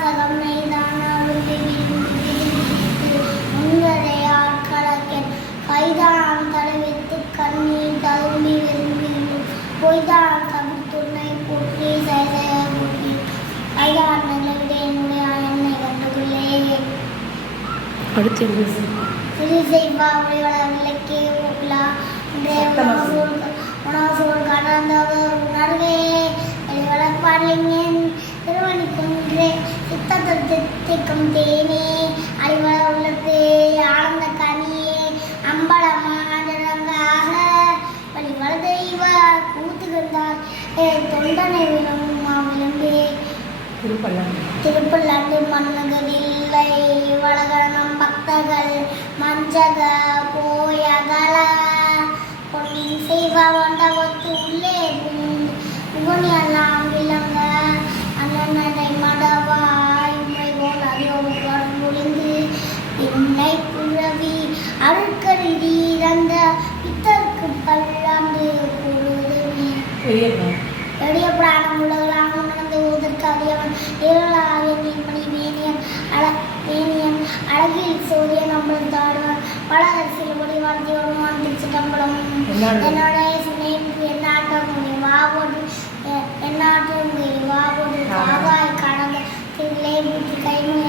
வாசகம் நெய்தான முன்வரையார் கலக்கன் கைதான் தடவித்து கண்ணீர் தழும்பி விரும்பி பொய்தான் கவித்துணை போற்றி செய்தைய போற்றி கைதான் நிலவிட என்னுடைய என்னை கண்டுகொள்ளே அடுத்து சிறு செய்வா உடைவள விளக்கே உலா உணவு கடந்தவர் உணர்வே வளர்ப்பாளிங்கன் திருவணி குன்றே சித்தத்திற்கும் தேனே அடிவள உள்ளத்தே ஆனந்த கனியே அம்பலமானரங்காக வழிவள தெய்வ கூத்துகின்றார் தொண்டனை விளம்புமா விளம்பே திருப்பல்லாண்டு மன்னகதில்லை வளகணம் பக்தர்கள் மஞ்சக போயகல பொன்னின் செய்வா மண்டபத்து உள்ளே புகனியெல்லாம் விளங்க அண்ணனை மடவாய் போல் அறிவோம் முடிந்து பின்னை புறவி அருட்கருதி இறந்த பித்தருக்கு பல்லாண்டு கூறுதுமே எளிய பிராணம் உலகலாம் உணர்ந்து ஓதற்கு அறியவன் ஏழாவிய நீர்மணி மேனியன் மேனியன் அழகில் சூரியன் அம்பலம் தாடுவன் பல அரசியல் ஒளி வாழ்த்தி வருவான் திருச்சிட்டம்பலம் என்னுடைய சினைக்கு எந்நாட்டம் வாவோடு எந்நாட்டம் வாவோடு காவாய் கடந்த தில்லை பூட்டி கைமை